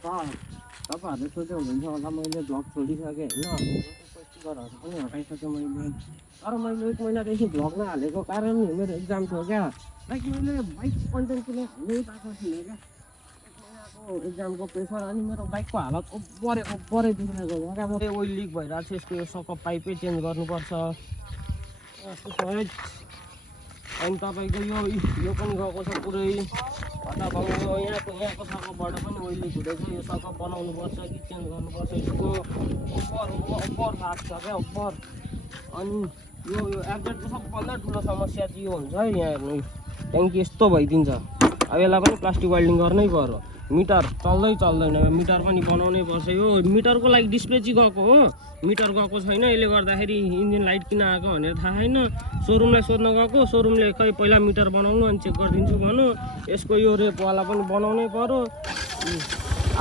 तपाईँहरूले सोध्यो हुन्छ होला मैले भ्लग छोडिसकेँ होइन स्टिकरहरू पनि हटाइसकेँ मैले तर मैले 1 महिनादेखि भ्लग नहालेको कारण मेरो एक्जाम थियो क्या लाइक मैले बाइक कन्टेन्ट पनि हाल्नै पाएको थिइनँ क्या 1 महिनाको एक्जामको प्रेसर अनि मेरो बाइकको हालत ओभरै बिग्रेको छ क्या ओइल लिक भइरहेको छ यसको यो सकअप पाइपै चेन्ज गर्नुपर्छ अनि तपाईँको यो पनि गएको छ पुरै हटाभङ्ग यहाँको सकअपबाट पनि ओइल लिक हुँदैछ यो सकअप बनाउनुपर्छ कि चेन्ज गर्नुपर्छ यसको अब्बर भएको छ क्या अब्बर अनि यो एब्जेटको सबभन्दा ठुलो समस्या चाहिँ यो हुन्छ है यहाँ हेर्नु ट्याङ्की यस्तो भइदिन्छ अब यसलाई पनि प्लास्टिक वेल्डिङ गर्नै पर्यो मिटर चल्दैन मिटर पनि बनाउनै पर्छ यो मिटरको लागि डिस्प्ले चाहिँ गएको हो मिटर गएको छैन यसले गर्दाखेरि इन्जिन लाइट किन आएको भनेर थाहा छैन सोरुमलाई सोध्न गएको सोरुमले खै पहिला मिटर बनाउनु अनि चेक गरिदिन्छु भन्नु यसको यो रेपवाला पनि बनाउनै पर्यो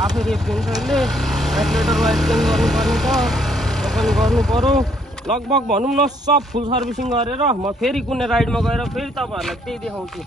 आफै रेप दिन्छ यसले रेगुलेटर वाइट चेन्ज गर्नुपर्ने छ त्यो पनि गर्नु पर्यो लगभग भनौँ न सब फुल सर्भिसिङ गरेर म फेरि कुनै राइडमा गएर फेरि तपाईँहरूलाई त्यही देखाउँछु।